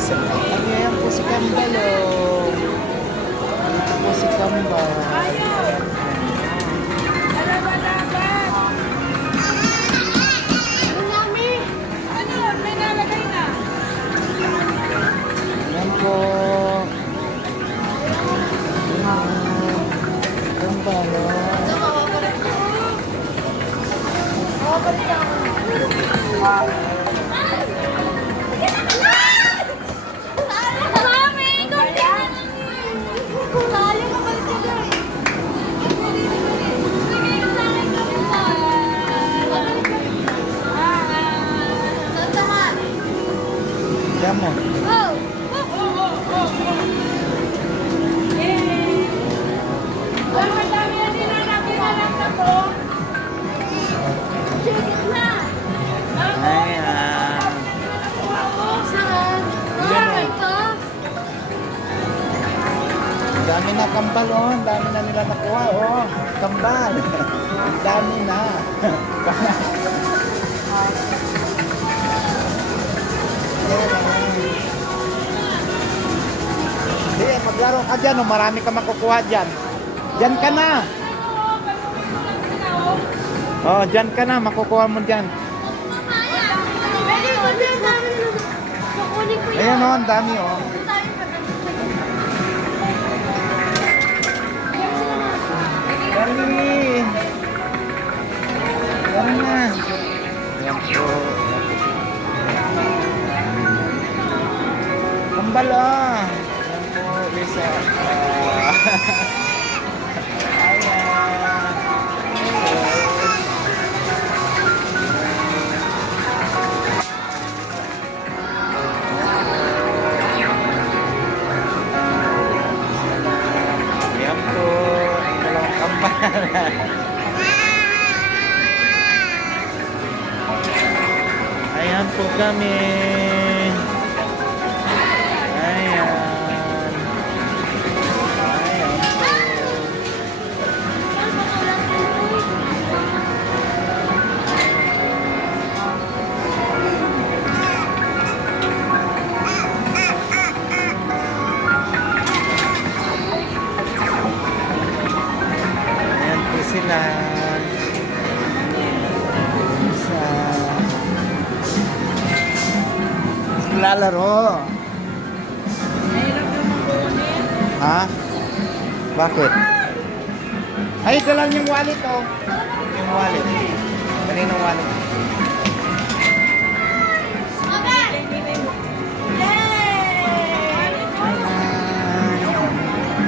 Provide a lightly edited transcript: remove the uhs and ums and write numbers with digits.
Ayan po si Kambal, oh. Dito po si Kambal. Ayan po. Kambal, Diyan mo. Ayan. Ang dami na kambal, oh. Ang dami na nila nakuha, oh. Kambal. Ang dami na. Sige, maglaro ka dyan, oh. Marami ka makukuha dyan. Dyan ka na. Oh, dyan ka na. Makukuha mo dyan. Ayan, oh. Ang dami, oh. Dali. Dali na. Ayan po. Kambal, oh. Ayan po, Lisa. Ayan po. Dalawang kambal. Ayan po kami. Ayan. Ayan po. Ayan po sila. Lalaro. Ha? Bakit? Ay, dala yung wallet, oh. Yung wallet. Kaninong wallet?